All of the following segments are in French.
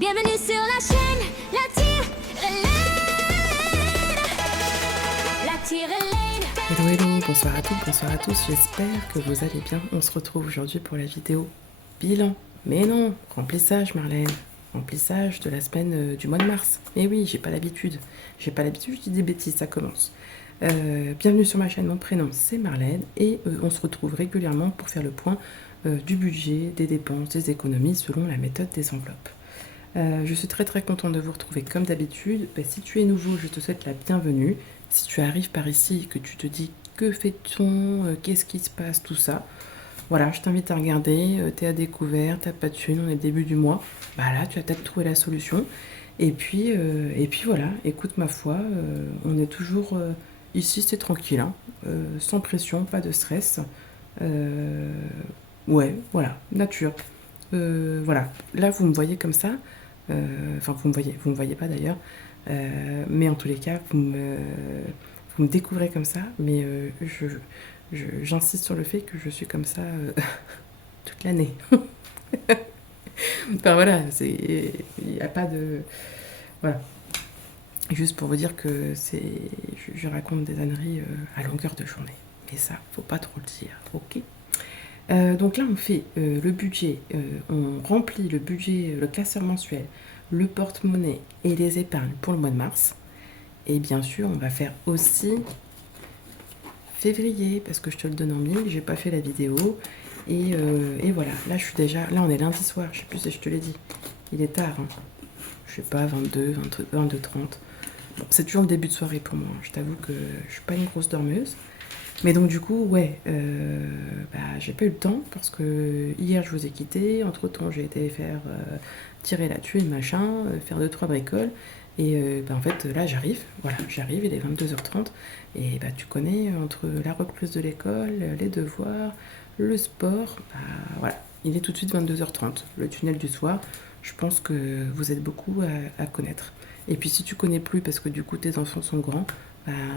Bienvenue sur la chaîne, la tire-Laine. La tire-Laine. Hello hello, bonsoir à toutes, bonsoir à tous, j'espère que vous allez bien. On se retrouve aujourd'hui pour la vidéo bilan. Mais non, remplissage Marlène, remplissage de la semaine du mois de mars. Et oui, j'ai pas l'habitude, je dis des bêtises, ça commence. Bienvenue sur ma chaîne, mon prénom c'est Marlène et on se retrouve régulièrement pour faire le point du budget, des dépenses, des économies selon la méthode des enveloppes. Je suis très contente de vous retrouver comme d'habitude. Si tu es nouveau, je te souhaite la bienvenue. Si tu arrives par ici et que tu te dis que fait-on, qu'est-ce qui se passe, tout ça, voilà, je t'invite à regarder, t'es à découvert, t'as pas de thune, on est le début du mois, bah là tu as peut-être trouvé la solution. Et puis voilà, écoute ma foi, on est toujours ici, c'est tranquille, hein, sans pression, pas de stress. Ouais, voilà, nature. Voilà, là vous me voyez comme ça, enfin vous me voyez pas d'ailleurs, mais en tous les cas vous me découvrez comme ça, mais j'insiste sur le fait que je suis comme ça toute l'année. Enfin voilà, il n'y a pas de... Voilà. Juste pour vous dire que je raconte des âneries à longueur de journée. Mais ça, faut pas trop le dire, ok? Donc là, on fait le budget, on remplit le budget, le classeur mensuel, le porte-monnaie et les épargnes pour le mois de mars. Et bien sûr, on va faire aussi février, parce que je te le donne en mille, j'ai pas fait la vidéo. Et voilà, là je suis déjà, là on est lundi soir, je sais plus si je te l'ai dit, il est tard, hein. Je sais pas, 22, 30. Bon, c'est toujours le début de soirée pour moi, hein. Je t'avoue que je suis pas une grosse dormeuse. Mais donc du coup, ouais, j'ai pas eu le temps parce que hier je vous ai quitté, entre temps j'ai été faire tirer la thune, machin, faire 2-3 bricoles. Et en fait là j'arrive, il est 22h30. Et tu connais, entre la reprise de l'école, les devoirs, le sport, voilà, il est tout de suite 22h30. Le tunnel du soir, je pense que vous êtes beaucoup à connaître. Et puis si tu connais plus parce que du coup tes enfants sont grands,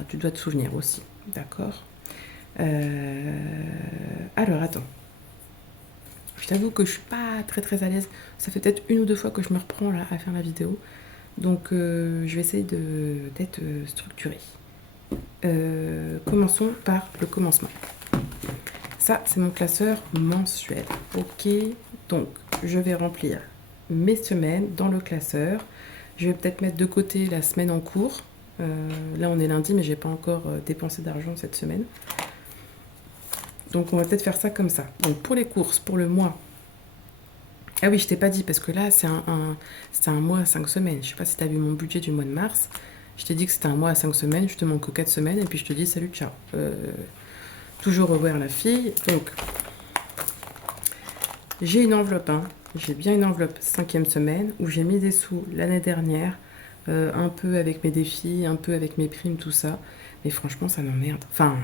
tu dois te souvenir aussi, d'accord? Alors attends, je t'avoue que je suis pas très à l'aise. Ça fait peut-être 1 ou 2 fois que je me reprends là à faire la vidéo, donc je vais essayer d'être structurée. Commençons par le commencement. Ça c'est mon classeur mensuel, ok? Donc je vais remplir mes semaines dans le classeur. Je vais peut-être mettre de côté la semaine en cours. Là on est lundi mais j'ai pas encore dépensé d'argent cette semaine. Donc on va peut-être faire ça comme ça. Donc pour les courses, pour le mois. Ah oui, je t'ai pas dit parce que là c'est un mois à 5 semaines. Je sais pas si tu as vu mon budget du mois de mars. Je t'ai dit que c'était un mois à 5 semaines. Je te manque que 4 semaines et puis je te dis salut, ciao. Toujours revoir la fille. Donc j'ai une enveloppe, hein. J'ai bien une enveloppe 5e semaine où j'ai mis des sous l'année dernière. Un peu avec mes défis, un peu avec mes primes, tout ça. Mais franchement ça m'emmerde. Enfin...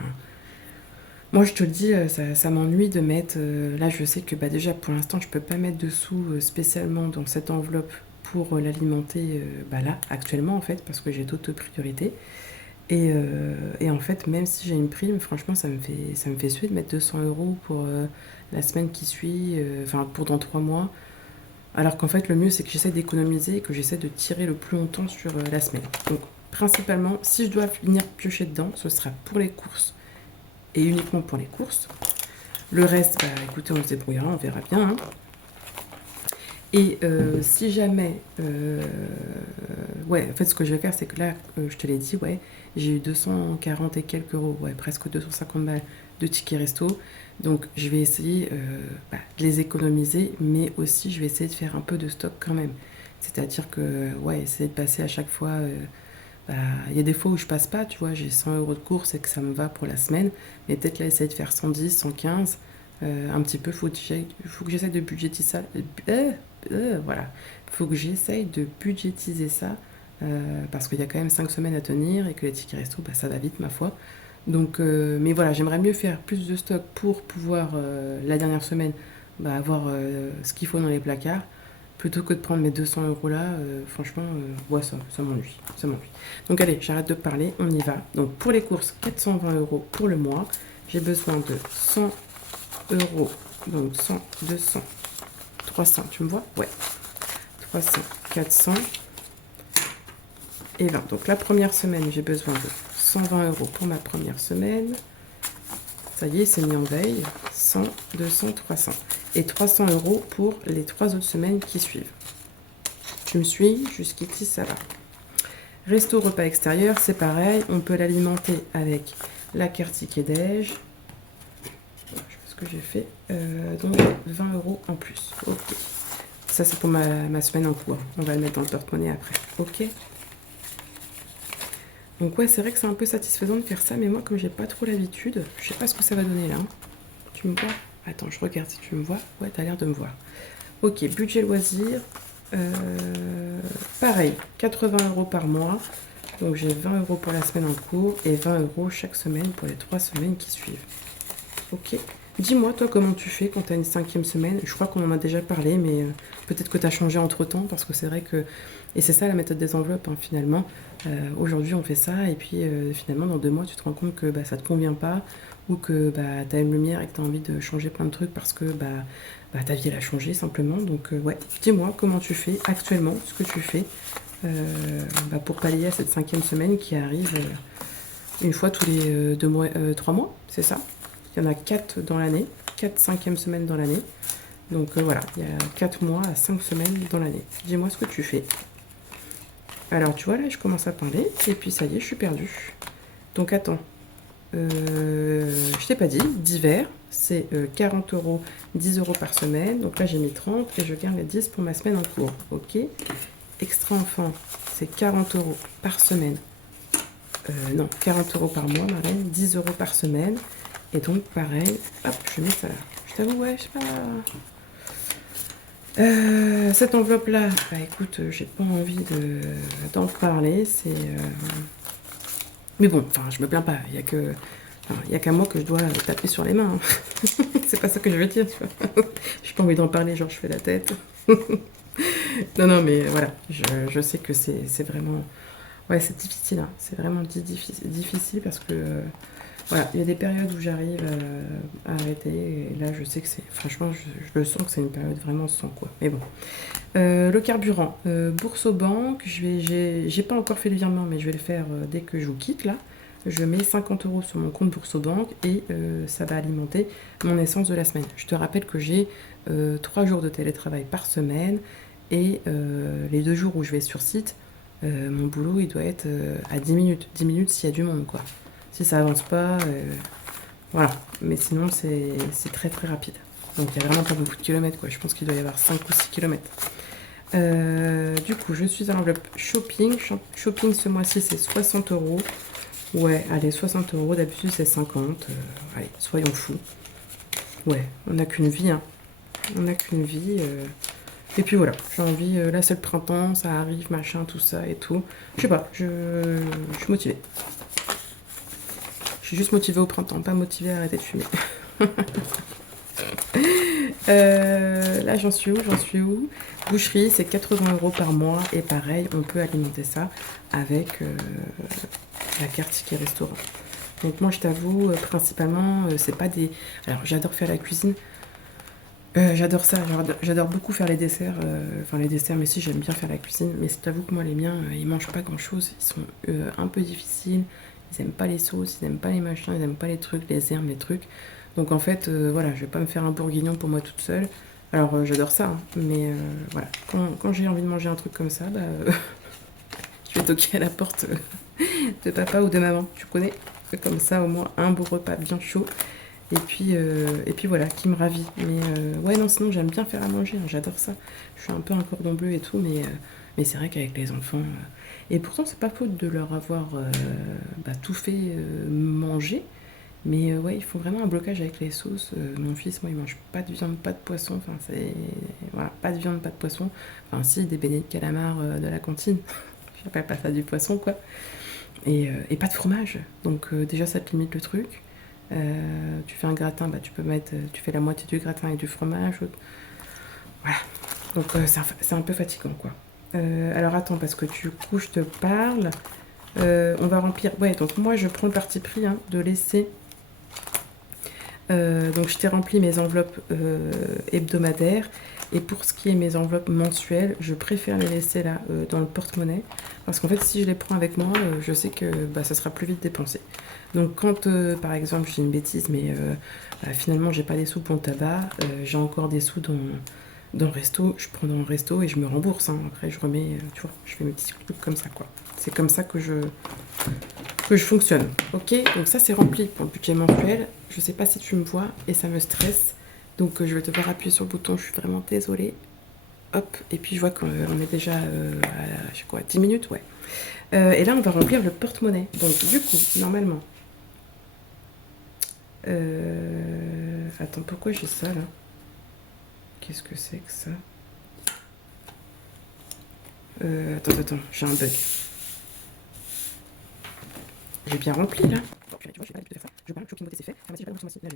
Moi, je te le dis, ça m'ennuie de mettre... là, je sais que déjà, pour l'instant, je peux pas mettre de sous spécialement dans cette enveloppe pour l'alimenter là, actuellement, en fait, parce que j'ai d'autres priorités. Et en fait, même si j'ai une prime, franchement, ça me fait suer de mettre 200 € pour la semaine qui suit, pour dans 3 mois. Alors qu'en fait, le mieux, c'est que j'essaie d'économiser et que j'essaie de tirer le plus longtemps sur la semaine. Donc, principalement, si je dois venir piocher dedans, ce sera pour les courses. Et uniquement pour les courses. Le reste, écoutez, on se débrouillera, on verra bien, hein. Et si jamais... ouais, en fait, ce que je vais faire, c'est que là, je te l'ai dit, ouais, j'ai eu 240 et quelques euros, ouais, presque 250 balles de tickets resto. Donc, je vais essayer de les économiser, mais aussi, je vais essayer de faire un peu de stock quand même. C'est-à-dire que, ouais, essayer de passer à chaque fois... il y a des fois où je passe pas, tu vois, j'ai 100 € de course et que ça me va pour la semaine, mais peut-être là essayer de faire 110, 115, un petit peu, faut que j'essaie de budgétiser ça, voilà, faut que j'essaye de budgétiser ça, parce qu'il y a quand même 5 semaines à tenir et que les tickets resto, ça va vite ma foi. Donc, mais voilà, j'aimerais mieux faire plus de stock pour pouvoir, la dernière semaine, avoir ce qu'il faut dans les placards, plutôt que de prendre mes 200 € là, franchement, ouais, ça m'ennuie. Donc allez, j'arrête de parler, on y va. Donc pour les courses, 420 € pour le mois. J'ai besoin de 100 €, donc 100, 200, 300, tu me vois? Ouais. 300, 400 et 20. Donc la première semaine, j'ai besoin de 120 € pour ma première semaine. Ça y est, c'est mis en veille. 100, 200, 300. Et 300 € pour les 3 autres semaines qui suivent. Tu me suis? Jusqu'ici, ça va. Resto repas extérieur, c'est pareil. On peut l'alimenter avec la carte ticket déj. Je sais pas ce que j'ai fait. Donc 20 € en plus. Ok. Ça, c'est pour ma semaine en cours. On va le mettre dans le porte-monnaie après. Ok. Donc ouais, c'est vrai que c'est un peu satisfaisant de faire ça, mais moi, comme j'ai pas trop l'habitude, je sais pas ce que ça va donner là. Hein. Tu me vois? Attends, je regarde si tu me vois. Ouais, t'as l'air de me voir. Ok, budget loisir. Pareil, 80 € par mois. Donc j'ai 20 € pour la semaine en cours et 20 € chaque semaine pour les 3 semaines qui suivent. Ok. Dis-moi, toi, comment tu fais quand tu as une 5e semaine? Je crois qu'on en a déjà parlé, mais peut-être que tu as changé entre-temps, parce que c'est vrai que... Et c'est ça la méthode des enveloppes, hein, finalement. Aujourd'hui, on fait ça, et puis finalement, dans 2 mois, tu te rends compte que ça ne te convient pas, ou que tu as une lumière et que tu as envie de changer plein de trucs parce que ta vie, elle a changé, simplement. Donc, ouais, dis-moi comment tu fais actuellement, ce que tu fais pour pallier à cette 5e semaine qui arrive une fois tous les 3 mois, c'est ça? Il y en a 4 dans l'année, 4 5e semaines dans l'année. Donc voilà, il y a 4 mois à 5 semaines dans l'année. Dis-moi ce que tu fais. Alors tu vois, là, je commence à parler, et puis ça y est, je suis perdue. Donc attends, je t'ai pas dit, d'hiver, c'est 40 €, 10 € par semaine. Donc là, j'ai mis 30 et je garde les 10 pour ma semaine en cours. Ok. Extra enfant, c'est 40 € par semaine. Non, 40 € par mois, Marlène, 10 € par semaine. Et donc, pareil, hop, je mets ça là. Je t'avoue, ouais, je sais pas. Cette enveloppe-là, écoute, j'ai pas envie d'en parler. C'est. Mais bon, enfin, je me plains pas. Il y a qu'à moi que je dois taper sur les mains. Hein. C'est pas ça que je veux dire, tu vois. J'ai pas envie d'en parler, genre, je fais la tête. Non, mais voilà, je sais que c'est vraiment. Ouais, c'est difficile, hein. C'est vraiment difficile parce que. Voilà, il y a des périodes où j'arrive à arrêter, et là je sais que c'est, franchement, je le sens que c'est une période vraiment sans quoi. Mais bon. Le carburant, bourse aux banques, j'ai pas encore fait le virement, mais je vais le faire dès que je vous quitte là. Je mets 50 € sur mon compte bourse aux banques et ça va alimenter mon essence de la semaine. Je te rappelle que j'ai 3 jours de télétravail par semaine et les 2 jours où je vais sur site, mon boulot il doit être à 10 minutes. 10 minutes s'il y a du monde quoi. Si ça avance pas, voilà. Mais sinon, c'est très très rapide. Donc il n'y a vraiment pas beaucoup de kilomètres, quoi. Je pense qu'il doit y avoir 5 ou 6 kilomètres. Du coup, je suis à l'enveloppe shopping. Shopping ce mois-ci, c'est 60 €. Ouais, allez, 60 €. D'habitude, c'est 50. Allez, soyons fous. Ouais, on n'a qu'une vie, hein. On n'a qu'une vie. Et puis voilà, j'ai envie, là c'est le printemps, ça arrive, machin, tout ça et tout. Je sais pas, je suis motivée. Je suis juste motivée au printemps, pas motivée à arrêter de fumer. Là, j'en suis où? Boucherie, c'est 80 € par mois. Et pareil, on peut alimenter ça avec la carte ticket restaurant. Donc moi, je t'avoue, principalement, c'est pas des... Alors, j'adore faire la cuisine. J'adore ça, j'adore beaucoup faire les desserts. Enfin, les desserts, mais si, j'aime bien faire la cuisine. Mais je t'avoue que moi, les miens, ils mangent pas grand-chose. Ils sont un peu difficiles. Ils aiment pas les sauces, ils aiment pas les machins, ils aiment pas les trucs, les herbes, les trucs. Donc en fait, voilà, je vais pas me faire un bourguignon pour moi toute seule. Alors j'adore ça, hein, mais voilà, quand j'ai envie de manger un truc comme ça, je vais toquer à la porte de papa ou de maman, tu connais. Comme ça, au moins un beau repas bien chaud. Et puis voilà, qui me ravit. Mais ouais, non, sinon j'aime bien faire à manger, hein, j'adore ça. Je suis un peu un cordon bleu et tout, mais c'est vrai qu'avec les enfants... Et pourtant, c'est pas faute de leur avoir tout fait manger. Mais ouais, il faut vraiment un blocage avec les sauces. Mon fils, moi, il mange pas de viande, pas de poisson. Enfin, c'est... Voilà, pas de viande, pas de poisson. Enfin, si, des beignets de calamar de la cantine. J'appelle pas ça du poisson, quoi. Et pas de fromage. Donc déjà, ça te limite le truc. Tu fais un gratin, tu peux mettre... tu fais la moitié du gratin et du fromage. Voilà. Donc c'est un peu fatigant, quoi. Alors attends, parce que du coup je te parle, on va remplir, ouais, donc moi je prends le parti pris de laisser, donc je t'ai rempli mes enveloppes hebdomadaires, Et pour ce qui est mes enveloppes mensuelles, je préfère les laisser là dans le porte-monnaie. Parce qu'en fait, si je les prends avec moi, je sais que ça sera plus vite dépensé. Donc quand, par exemple, je dis une bêtise, mais finalement, j'ai pas les sous pour le tabac, j'ai encore des sous dans le resto, je prends dans le resto et je me rembourse. Hein. Après, je remets, tu vois, je fais mes petits trucs comme ça, quoi. C'est comme ça que je fonctionne. Ok, donc ça, c'est rempli pour le budget mensuel. Je sais pas si tu me vois et ça me stresse. Donc je vais devoir appuyer sur le bouton, je suis vraiment désolée. Hop, et puis je vois qu'on est déjà à, je sais quoi, 10 minutes, ouais. Et là, on va remplir le porte-monnaie. Donc du coup, normalement... Attends, pourquoi j'ai ça, là? Qu'est-ce que c'est que ça? Attends, j'ai un bug. J'ai bien rempli, là. Tu vois, j'ai pas l'habitude de faire ça. Je parle, shopping beauté, c'est fait. Pharmacie, j'ai pas le mois-ci, là,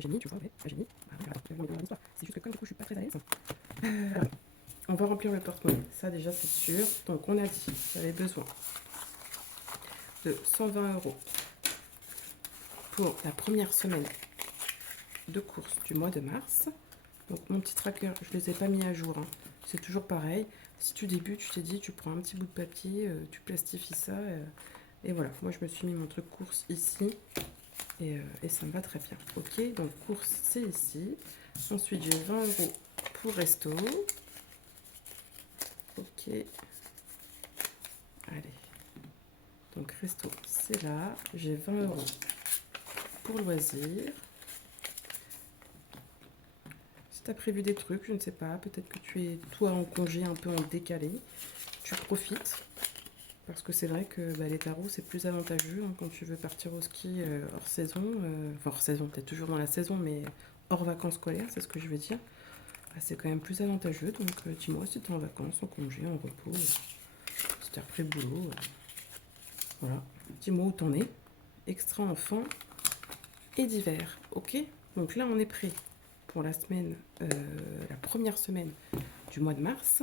j'ai mis, tu vois, ouais, j'ai mis. Bah, voilà, attends, c'est juste que comme du coup, je suis pas très à l'aise. Alors, on va remplir le porte-monnaie. Ça, déjà, c'est sûr. Donc, on a dit, j'avais besoin de 120 € pour la première semaine de course du mois de mars. Donc, mon petit tracker, je ne les ai pas mis à jour. Hein. C'est toujours pareil. Si tu débutes, tu t'es dit, tu prends un petit bout de papier, tu plastifies ça. Et voilà, moi, je me suis mis mon truc course ici. Et ça me va très bien. Ok, donc course, c'est ici. Ensuite, j'ai 20 € pour resto. Ok. Allez. Donc, resto, c'est là. J'ai 20 € pour loisir. Si tu as prévu des trucs, je ne sais pas, peut-être que tu es toi en congé un peu en décalé. Tu profites. Parce que c'est vrai que les tarots, c'est plus avantageux hein, quand tu veux partir au ski hors saison. Enfin, hors saison, peut-être toujours dans la saison, mais hors vacances scolaires, c'est ce que je veux dire. C'est quand même plus avantageux. Donc, dis-moi si tu es en vacances, en congé, en repos, si tu as repris le boulot. Voilà. Dis-moi où t'en es. Extra enfant et d'hiver. Ok. Donc là, on est prêt pour la semaine, la première semaine du mois de mars.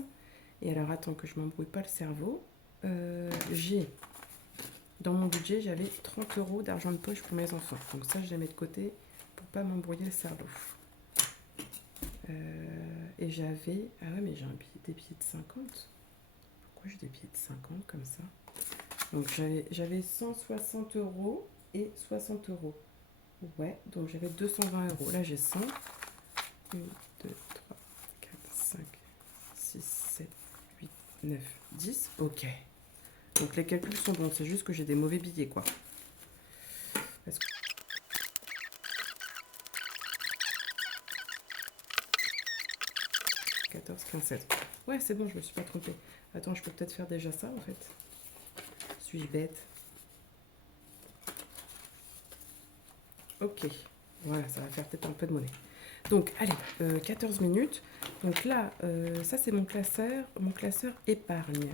Et alors, attends que je m'embrouille pas le cerveau. J'ai dans mon budget, j'avais 30 € d'argent de poche pour mes enfants. Donc ça, je les mets de côté pour pas m'embrouiller le cerveau. Et j'avais... Ah ouais, mais j'ai des billets de 50. Pourquoi j'ai des billets de 50 comme ça? Donc j'avais 160 € et 60 €. Ouais, donc j'avais 220 €. Là, j'ai 100. 1, 2, 3, 4, 5, 6, 7, 8, 9, 10. Ok. Donc les calculs sont bons, c'est juste que j'ai des mauvais billets, quoi. Parce que... 14, 15, 16. Ouais, c'est bon, je me suis pas trompée. Attends, je peux peut-être faire déjà ça, en fait. Suis-je bête? Ok. Voilà, ça va faire peut-être un peu de monnaie. Donc, allez, 14 minutes. Donc là, ça, c'est mon classeur épargne.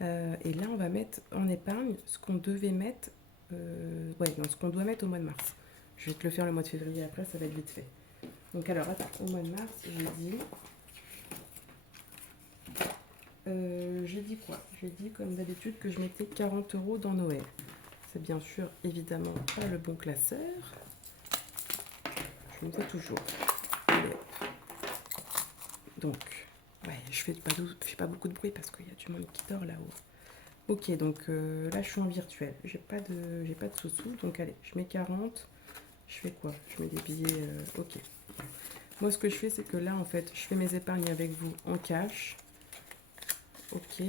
Et là, on va mettre en épargne ce qu'on devait mettre... ce qu'on doit mettre au mois de mars. Je vais te le faire le mois de février après, ça va être vite fait. Donc alors, attends, au mois de mars, j'ai dit quoi? J'ai dit, comme d'habitude, que je mettais 40 € dans Noël. C'est bien sûr, évidemment, pas le bon classeur. Je me dis toujours. Allez, donc, ouais, je fais pas beaucoup de bruit parce qu'il y a du monde qui dort là-haut. Ok, donc là, je suis en virtuel. J'ai pas de sous-sous. Donc, allez, je mets 40. Je fais quoi? Je mets des billets... ok. Moi, ce que je fais, c'est que là, en fait, je fais mes épargnes avec vous en cash. Ok.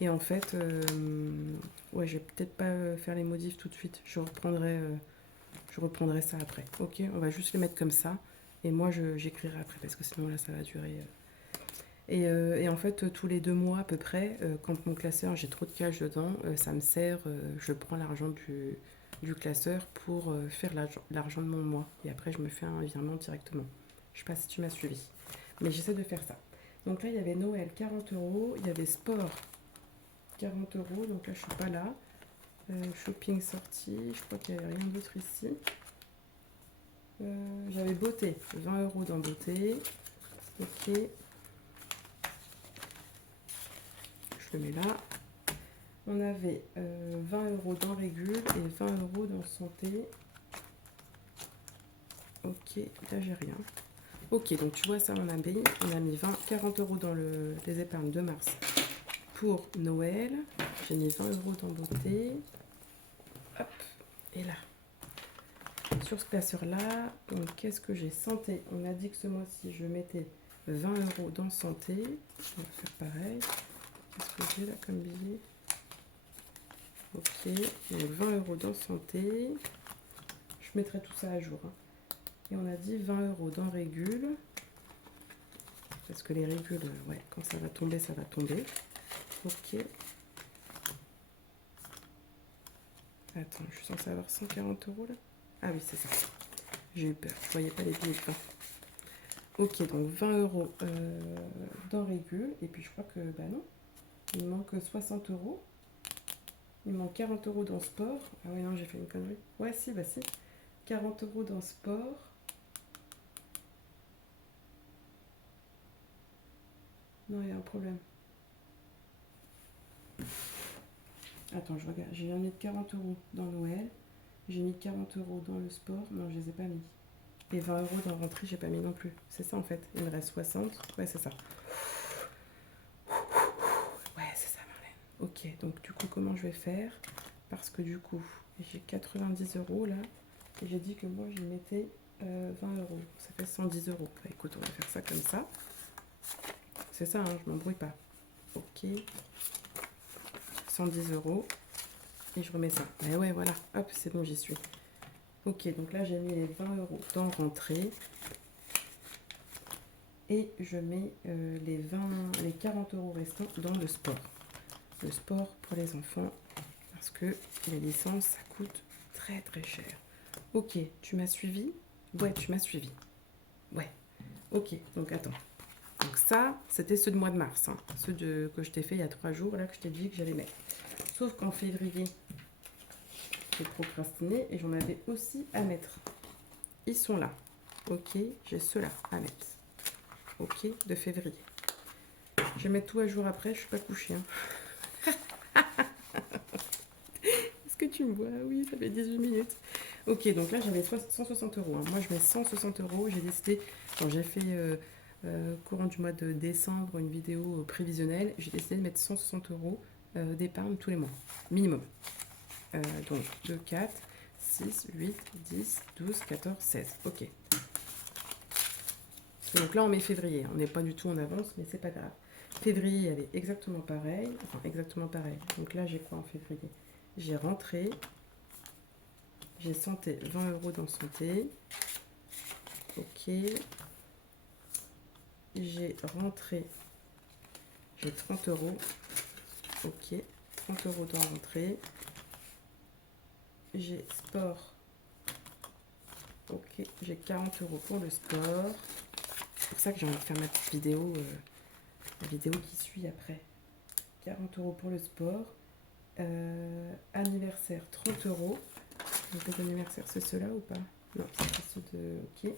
Et en fait, ouais, je vais peut-être pas faire les modifs tout de suite. Je reprendrai ça après. Ok, on va juste les mettre comme ça. Et moi, j'écrirai après parce que sinon, là, ça va durer. Et en fait, tous les 2 mois à peu près, quand mon classeur, j'ai trop de cash dedans, ça me sert, je prends l'argent du classeur pour faire l'argent de mon mois. Et après, je me fais un virement directement. Je sais pas si tu m'as suivi. Mais j'essaie de faire ça. Donc là, il y avait Noël, 40 €. Il y avait sport, 40 €. Donc là, je suis pas là. Shopping sorti. Je crois qu'il n'y avait rien d'autre ici. J'avais beauté, 20 € dans beauté. Ok. Je le mets là. On avait 20 € dans régule et 20 € dans santé. Ok, là j'ai rien. Ok, donc tu vois ça, on a mis 40 euros dans les épargnes de mars pour Noël. J'ai mis 20 euros dans beauté. Hop, et là. Sur ce classeur-là, donc qu'est-ce que j'ai? Santé. On a dit que ce mois-ci, je mettais 20 euros dans santé. On va faire pareil. Qu'est-ce que j'ai là comme billet? Ok, donc 20 euros dans santé. Je mettrai tout ça à jour. Hein. Et on a dit 20 euros dans régule. Parce que les régules, ouais, quand ça va tomber, ça va tomber. Ok. Attends, je suis censée avoir 140 euros là? Ah oui, c'est ça. J'ai eu peur, je voyais pas les billets de 20. Ok, donc 20 euros dans régule. Et puis je crois que, bah non, il me manque 60 euros. Il me manque 40 euros dans sport. Ah oui, non, j'ai fait une connerie. Ouais, si, bah si. 40 euros dans sport. Non, il y a un problème. Attends, je regarde. J'ai mis 40 euros dans Noël. J'ai mis 40 euros dans le sport. Non, je les ai pas mis. Et 20 euros dans rentrée, j'ai pas mis non plus. C'est ça en fait. Il me reste 60. Ouais, c'est ça. Ouais, c'est ça, Marlène. Ok, donc du coup, comment je vais faire? Parce que du coup, j'ai 90 euros là. Et j'ai dit que moi, je mettais 20 euros. Ça fait 110 euros. Bah, écoute, on va faire ça comme ça. C'est ça, hein, je m'embrouille pas. Ok. 110 euros. Et je remets ça. Et ouais, voilà. Hop, c'est bon, j'y suis. Ok, donc là, j'ai mis les 20 euros dans rentrée. Et je mets les 40 euros restants dans le sport. Le sport pour les enfants. Parce que les licences, ça coûte très très cher. Ok, tu m'as suivi? Ouais, tu m'as suivi. Ouais. Ok, donc attends. Donc ça, c'était ceux de mois de mars. Hein. Que je t'ai fait il y a 3 jours, là, que je t'ai dit que j'allais mettre. Sauf qu'en février, j'ai procrastiné et j'en avais aussi à mettre. Ils sont là. Ok, j'ai ceux-là à mettre. Ok, de février. Je vais mettre tout à jour après, je suis pas couchée. Hein. Est-ce que tu me vois? Oui, ça fait 18 minutes. Ok, donc là j'avais 160 euros. Hein. Moi je mets 160 euros. J'ai décidé, quand j'ai fait courant du mois de décembre une vidéo prévisionnelle, j'ai décidé de mettre 160 euros d'épargne tous les mois, minimum. Donc 2, 4, 6, 8, 10, 12, 14, 16. Ok. Donc là on met février. On n'est pas du tout en avance, mais c'est pas grave. Février, il y avait exactement pareil. Enfin, exactement pareil. Donc là j'ai quoi en février? J'ai rentré. J'ai santé, 20 euros dans santé. Ok. J'ai rentré. J'ai 30 euros. Ok. 30 euros dans rentrée. J'ai sport. Ok. J'ai 40 euros pour le sport. C'est pour ça que j'ai envie de faire ma petite vidéo. La vidéo qui suit après. 40 euros pour le sport. Anniversaire, 30 euros. Donc les anniversaires, c'est ceux-là ou pas? Non, c'est ceux de... Ok.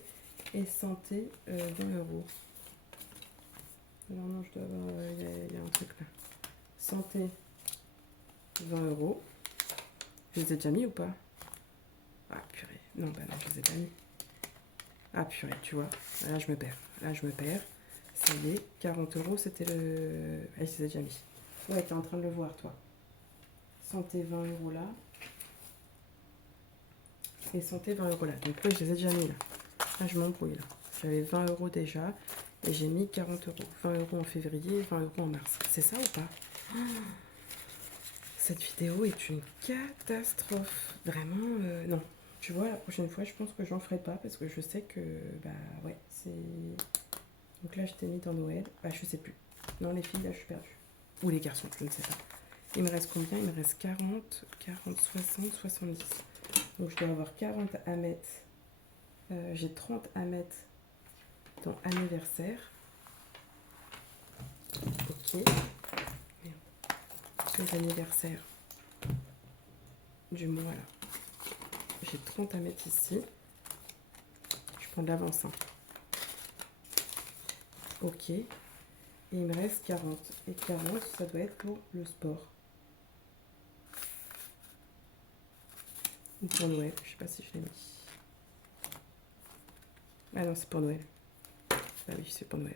Et santé, 20 euros. Alors non, je dois avoir... Il y a un truc là. Santé, 20 euros. Je les ai déjà mis ou pas? Ah purée. Non, bah non, je les ai pas mis. Ah purée, tu vois. Là, je me perds. Là, je me perds. Ça y est, 40 euros, c'était le... Ah, je les ai déjà mis. Ouais, t'es en train de le voir, toi. Santé, 20 euros là. Et santé, 20 euros là. Donc là, je les ai déjà mis là. Là, je m'embrouille là. J'avais 20 euros déjà. Et j'ai mis 40 euros. 20 euros en février, 20 euros en mars. C'est ça ou pas? Cette vidéo est une catastrophe. Vraiment, non. Tu vois, la prochaine fois, je pense que j'en ferai pas parce que je sais que, bah ouais, c'est... Donc là, je t'ai mis dans Noël. Bah, je sais plus. Non, les filles, là, je suis perdue. Ou les garçons, je ne sais pas. Il me reste combien? Il me reste 40, 40, 60, 70. Donc, je dois avoir 40 à mettre. J'ai 30 à mettre dans anniversaire. Ok. Les anniversaires du mois là. J'ai 30 à mettre ici. Je prends de l'avance. Hein. Ok. Et il me reste 40. Et 40, ça doit être pour le sport. Ou pour Noël. Je sais pas si je l'ai mis. Ah non, c'est pour Noël. Bah oui, c'est pour Noël.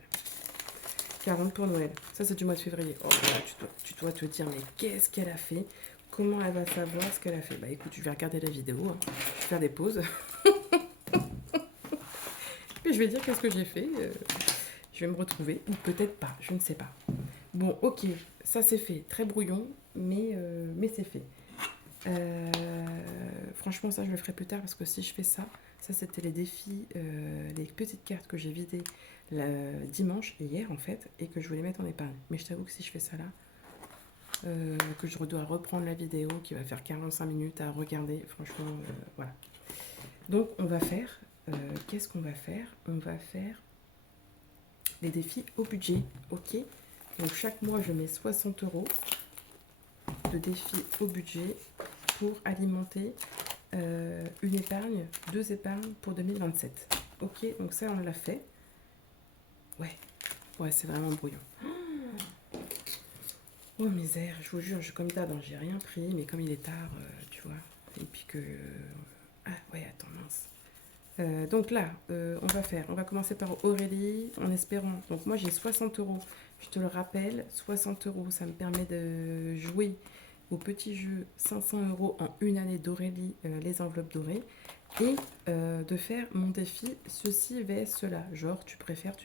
40 pour Noël. Ça, c'est du mois de février. Oh là là, tu dois te dire, mais qu'est-ce qu'elle a fait? Comment elle va savoir ce qu'elle a fait? Bah écoute, je vais regarder la vidéo, hein. Je vais faire des pauses. Puis je vais dire qu'est-ce que j'ai fait. Je vais me retrouver, ou peut-être pas, je ne sais pas. Bon, ok, ça c'est fait. Très brouillon, mais c'est fait. Franchement, ça je le ferai plus tard parce que si je fais ça, ça c'était les défis, les petites cartes que j'ai vidées dimanche et hier en fait, et que je voulais mettre en épargne. Mais je t'avoue que si je fais ça là, que je dois reprendre la vidéo qui va faire 45 minutes à regarder, franchement, voilà. Donc on va faire, qu'est-ce qu'on va faire? On va faire les défis au budget, ok? Donc chaque mois je mets 60 € de défis au budget pour alimenter une épargne, 2 épargnes pour 2027. Ok, donc ça on l'a fait. Ouais, c'est vraiment brouillon. Oh misère, je vous jure, comme d'hab, j'ai rien pris, mais comme il est tard, tu vois, et puis que... ah ouais, attends, mince. Donc là, on va commencer par Aurélie, en espérant... Donc moi j'ai 60 €, je te le rappelle, 60 €, ça me permet de jouer au petit jeu 500 € en une année d'Aurélie, les enveloppes dorées, et de faire mon défi ceci vs cela, genre tu préfères.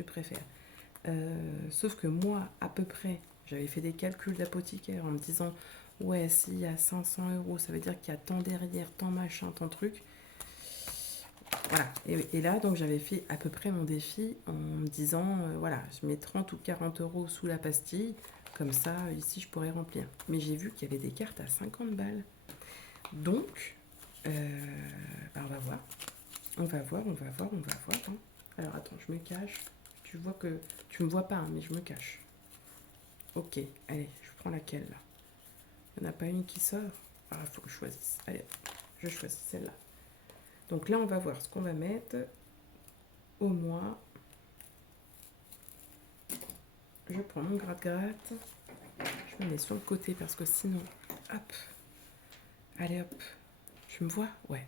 Sauf que moi, à peu près, j'avais fait des calculs d'apothicaire en me disant ouais, s'il y a 500 €, ça veut dire qu'il y a tant derrière, tant machin, tant truc. Voilà, et là, donc j'avais fait à peu près mon défi en me disant, voilà, je mets 30 ou 40 € sous la pastille, comme ça, ici, je pourrais remplir. Mais j'ai vu qu'il y avait des cartes à 50 balles. Donc, bah, on va voir. On va voir. Hein. Alors, attends, je me cache. Tu vois que... Tu me vois pas, hein, mais je me cache. Ok, allez, je prends laquelle, là? Il n'y en a pas une qui sort? Ah, il faut que je choisisse. Allez, je choisis celle-là. Donc là, on va voir ce qu'on va mettre au mois. Je prends mon gratte-gratte. Je me mets sur le côté parce que sinon... Hop. Allez, hop. Tu me vois? Ouais.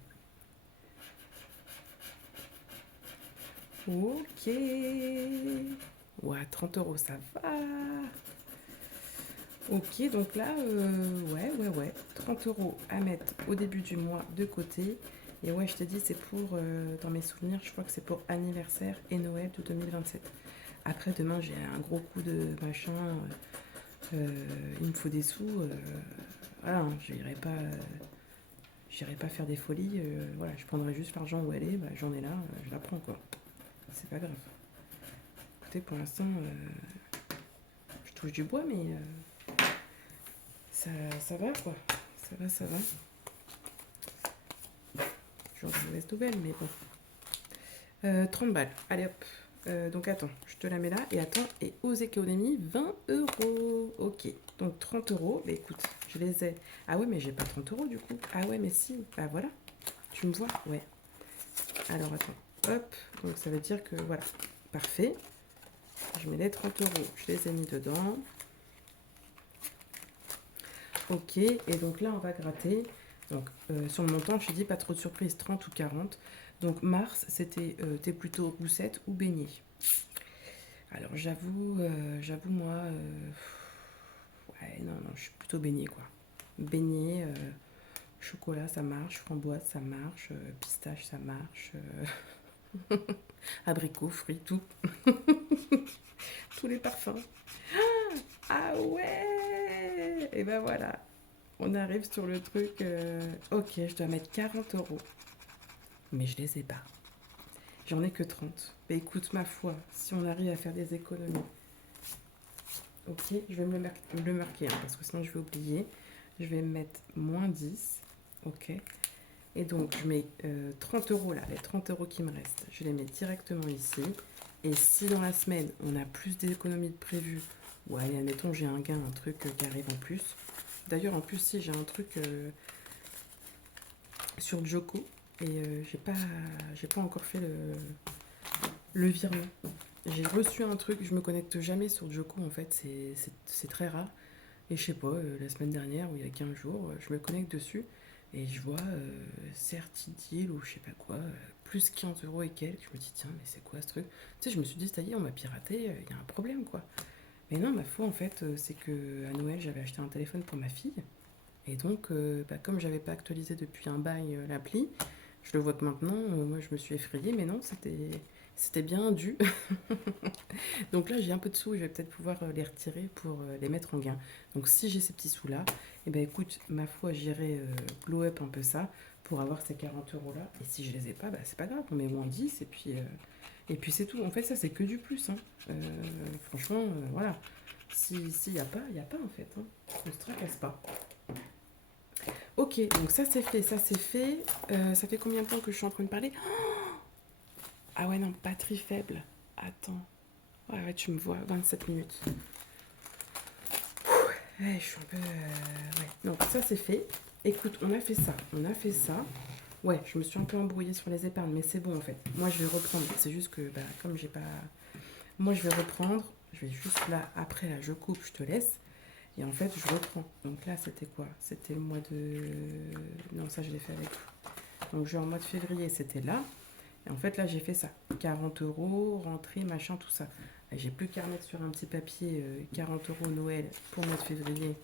Ok. Ouais, 30 €, ça va. Ok, donc là, ouais. 30 € à mettre au début du mois de côté. Et ouais, je te dis, c'est pour, dans mes souvenirs, je crois que c'est pour anniversaire et Noël de 2027. Après, demain, j'ai un gros coup de machin. Il me faut des sous. Voilà, hein, j'irai pas faire des folies. Voilà, je prendrai juste l'argent où elle est. Bah, j'en ai là, je la prends, quoi. C'est pas grave. Écoutez, pour l'instant, je touche du bois, mais ça va, quoi. Ça va. Toujours de mauvaises nouvelles, mais bon. 30 balles. Allez, hop. Donc, attends, je te la mets là. Et attends, et aux économies, 20 €. Ok. Donc, 30 €. Mais écoute, je les ai. Ah oui, mais j'ai pas 30 € du coup. Ah ouais, mais si. Bah voilà. Tu me vois? Ouais. Alors, attends. Hop. Donc, ça veut dire que, voilà. Parfait. Je mets les 30 €. Je les ai mis dedans. Ok. Et donc là, on va gratter. Donc, sur le montant, je te dis pas trop de surprise, 30 ou 40. Donc, Mars, c'était t'es plutôt roussette ou beignet. Alors, j'avoue, moi, ouais, non, je suis plutôt beignet, quoi. Beignet, chocolat, ça marche, framboise, ça marche, pistache, ça marche, abricot, fruits, tout. Tous les parfums. Ah ouais! Et ben voilà. On arrive sur le truc. Ok, je dois mettre 40 €. Mais je les ai pas. J'en ai que 30. Mais écoute, ma foi, si on arrive à faire des économies. Ok, je vais me le marquer, hein, parce que sinon je vais oublier. Je vais mettre moins 10. Ok. Et donc, je mets 30 € là, les 30 € qui me restent. Je les mets directement ici. Et si dans la semaine, on a plus d'économies de prévues, ou allez, admettons, j'ai un gain, un truc qui arrive en plus. D'ailleurs, en plus, si j'ai un truc sur Joko, et j'ai pas encore fait le virement. J'ai reçu un truc, je me connecte jamais sur Joko, en fait, c'est très rare. Et je sais pas, la semaine dernière, ou il y a 15 jours, je me connecte dessus. Et je vois Certidil ou je sais pas quoi, plus 15 euros et quelques. Je me dis, tiens, mais c'est quoi ce truc? Tu sais, je me suis dit, ça y est, on m'a piraté, il y a un problème, quoi. Mais non, ma foi, en fait, c'est que à Noël, j'avais acheté un téléphone pour ma fille. Et donc, comme j'avais pas actualisé depuis un bail l'appli, je le vois que maintenant, moi, je me suis effrayée, mais non, c'était bien dû. Donc là, j'ai un peu de sous, je vais peut-être pouvoir les retirer pour les mettre en gain. Donc si j'ai ces petits sous-là, eh ben écoute, ma foi, j'irai blow up un peu ça pour avoir ces 40 euros là. Et si je les ai pas, bah c'est pas grave, on met moins 10 et puis c'est tout. En fait, ça c'est que du plus, hein. Franchement, voilà. S'il y a pas, il y a pas en fait, hein. On se tracasse pas. Ok, donc ça c'est fait, ça c'est fait. Ça fait combien de temps que je suis en train de parler? Ah ouais, non, batterie faible. Attends. Ouais, ouais, tu me vois, 27 minutes. Ouais, je suis un peu... ouais. Donc ça c'est fait. Écoute, on a fait ça, on a fait ça. Ouais, je me suis un peu embrouillée sur les épargnes, mais c'est bon en fait. Moi je vais reprendre. C'est juste que, bah, comme j'ai pas... Moi je vais reprendre. Je vais juste là, après là, je coupe, je te laisse. Et en fait, je reprends. Donc là, c'était quoi? C'était le mois de... Non, ça je l'ai fait avec vous. Donc genre, mois de février, c'était là. Et en fait, là, j'ai fait ça. 40 euros, rentrée, machin, tout ça. Et j'ai plus qu'à remettre sur un petit papier 40 euros Noël pour le mois de février.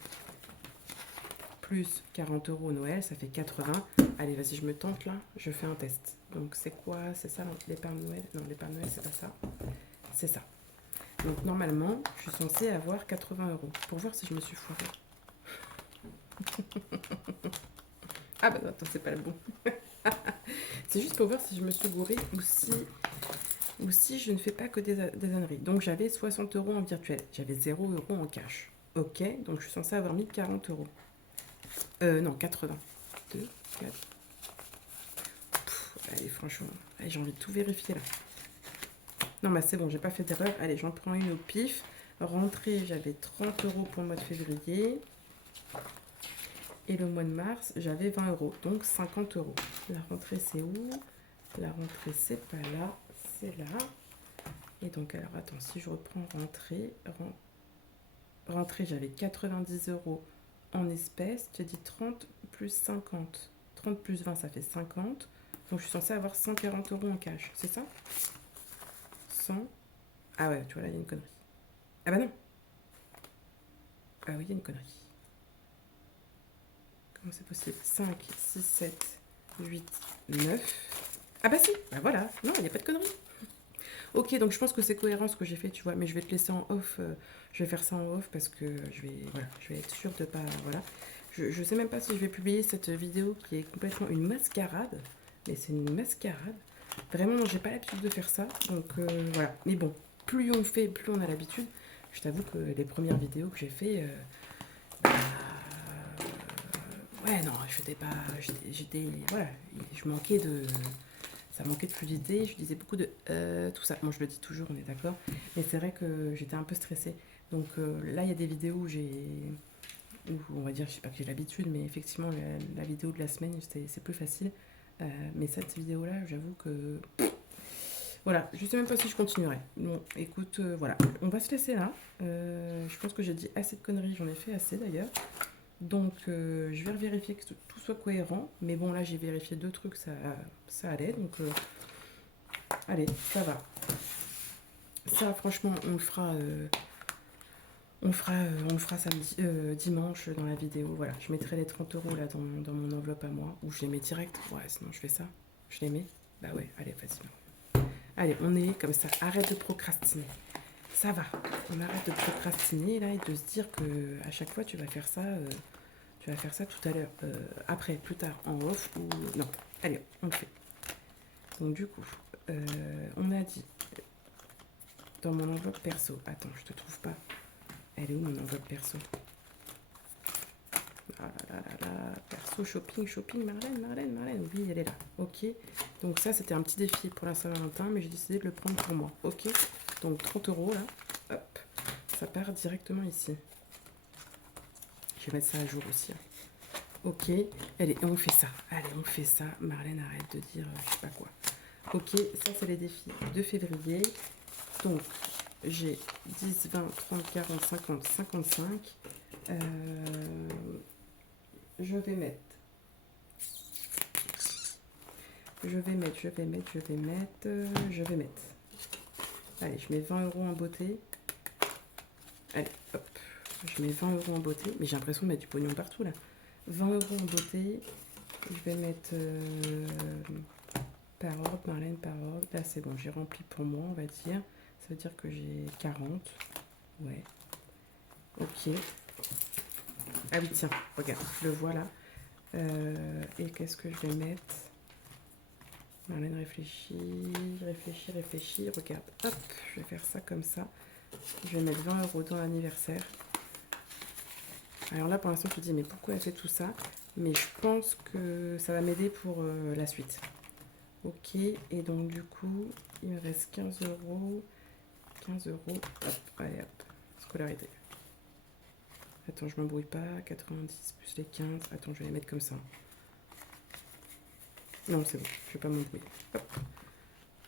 Plus 40 euros Noël, ça fait 80. Allez, vas-y, je me tente là. Je fais un test. Donc, c'est quoi? C'est ça l'épargne Noël? Non, l'épargne Noël, c'est pas ça. C'est ça. Donc, normalement, je suis censée avoir 80 euros. Pour voir si je me suis foirée. Ah bah non, attends, c'est pas le bon. C'est juste pour voir si je me suis gourée ou si je ne fais pas que des âneries. Donc j'avais 60 euros en virtuel, j'avais 0 euros en cash. Ok, donc je suis censée avoir mis 40 euros. Non, 80. 2, 4. Allez, franchement, allez, j'ai envie de tout vérifier là. Non, bah c'est bon, j'ai pas fait d'erreur. Allez, j'en prends une au pif. Rentrée, j'avais 30 euros pour le mois de février. Et le mois de mars, j'avais 20 euros, donc 50 euros. La rentrée, c'est où? La rentrée, c'est pas là, c'est là. Et donc, alors, attends, si je reprends rentrée, rentrée, j'avais 90 euros en espèces. Tu as dit 30 plus 50. 30 plus 20, ça fait 50. Donc, je suis censée avoir 140 euros en cash, c'est ça? 100. Ah ouais, tu vois, là, il y a une connerie. Ah bah non. Ah oui, il y a une connerie. Comment c'est possible? 5, 6, 7, 8, 9. Ah bah si, bah voilà. Non, il n'y a pas de connerie. Ok, donc je pense que c'est cohérent ce que j'ai fait, tu vois, mais je vais te laisser en off. Je vais faire ça en off parce que je vais être sûre de pas. Voilà. Je sais même pas si je vais publier cette vidéo qui est complètement une mascarade, mais c'est une mascarade. Vraiment, j'ai pas l'habitude de faire ça, donc voilà. Mais bon, plus on fait, plus on a l'habitude. Je t'avoue que les premières vidéos que j'ai fait, ouais, non, je faisais pas, voilà, je manquais de, ça manquait de fluidité, je disais beaucoup de tout ça. Moi, je le dis toujours, on est d'accord. Mais c'est vrai que j'étais un peu stressée. Donc là, il y a des vidéos où on va dire, je sais pas que j'ai l'habitude, mais effectivement, la vidéo de la semaine, c'est plus facile. Mais cette vidéo-là, j'avoue que voilà, je sais même pas si je continuerai. Bon, écoute, voilà, on va se laisser là. Je pense que j'ai dit assez de conneries, j'en ai fait assez d'ailleurs. Donc, je vais vérifier que tout soit cohérent. Mais bon, là, j'ai vérifié deux trucs, ça allait. Donc, allez, ça va. Ça, franchement, on le fera samedi, dimanche dans la vidéo. Voilà, je mettrai les 30 euros là dans mon enveloppe à moi. Ou je les mets direct. Ouais, sinon je fais ça. Je les mets. Bah ouais, allez, facilement. Allez, on est comme ça. Arrête de procrastiner. Ça va. On arrête de procrastiner là et de se dire que à chaque fois tu vas faire ça. Tu vas faire ça tout à l'heure. Après, plus tard, en off ou non. Allez, on le fait. Donc du coup, on a dit dans mon enveloppe perso. Attends, je te trouve pas. Elle est où mon enveloppe perso? Ah là là là là. Perso, shopping, Marlène. Oui, elle est là. Ok. Donc ça, c'était un petit défi pour la Saint-Valentin, mais j'ai décidé de le prendre pour moi. Ok. Donc 30 euros là. Hop. Ça part directement ici. Je vais mettre ça à jour aussi. Ok. Allez, on fait ça. Allez, on fait ça. Marlène, arrête de dire je sais pas quoi. Ok, ça c'est les défis de février. Donc, j'ai 10, 20, 30, 40, 50, 55. Je vais mettre je vais mettre. Allez, je mets 20 € en beauté. Allez, hop. Je mets 20 € en beauté. Mais j'ai l'impression de mettre du pognon partout, là. 20 € en beauté. Je vais mettre par ordre, Marlène, par ordre. Là, c'est bon, j'ai rempli pour moi, on va dire. Ça veut dire que j'ai 40. Ouais. Ok. Ah oui, tiens, regarde, je le vois là. Et qu'est-ce que je vais mettre? Marlène réfléchit. Regarde, hop, je vais faire ça comme ça. Je vais mettre 20 € dans l'anniversaire. Alors là, pour l'instant, je te dis, mais pourquoi elle fait tout ça? Mais je pense que ça va m'aider pour la suite. Ok, et donc du coup, il me reste 15 €. 15 €. Hop, allez hop. Scolarité. Attends, je m'embrouille pas. 90 plus les 15. Attends, je vais les mettre comme ça. Non, c'est bon, je vais pas m'embrouiller. Hop.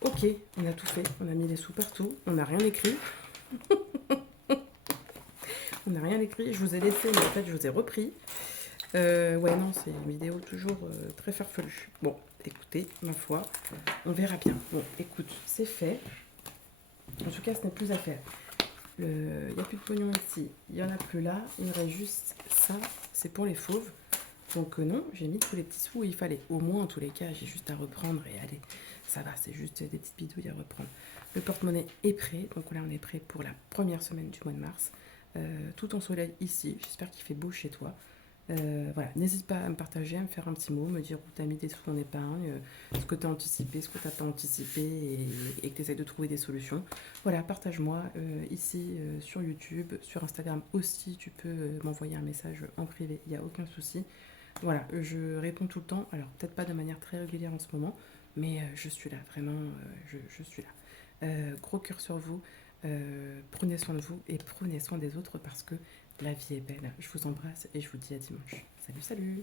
Ok, on a tout fait. On a mis les sous partout. On n'a rien écrit. On n'a rien écrit. Je vous ai laissé, mais en fait, je vous ai repris. Ouais, non, c'est une vidéo toujours très farfelue. Bon, écoutez, ma foi, on verra bien. Bon, écoute, c'est fait. En tout cas, ce n'est plus à faire. Il n'y a plus de pognon ici, il n'y en a plus là. Il me reste juste ça, c'est pour les fauves. Donc non, j'ai mis tous les petits sous où il fallait. Au moins, en tous les cas, j'ai juste à reprendre et allez, ça va, c'est juste des petites bidouilles à reprendre. Le porte-monnaie est prêt, donc là, on est prêt pour la première semaine du mois de mars. Tout en soleil ici, j'espère qu'il fait beau chez toi. Voilà, n'hésite pas à me partager, à me faire un petit mot, me dire où tu as mis des sous en épargne, ce que tu as anticipé, ce que tu n'as pas anticipé et que tu essaies de trouver des solutions. Voilà, partage-moi ici sur YouTube, sur Instagram aussi, tu peux m'envoyer un message en privé, il n'y a aucun souci. Voilà, je réponds tout le temps, alors peut-être pas de manière très régulière en ce moment, mais je suis là, vraiment, je suis là. Gros cœur sur vous, prenez soin de vous et prenez soin des autres parce que la vie est belle. Je vous embrasse et je vous dis à dimanche. Salut, salut!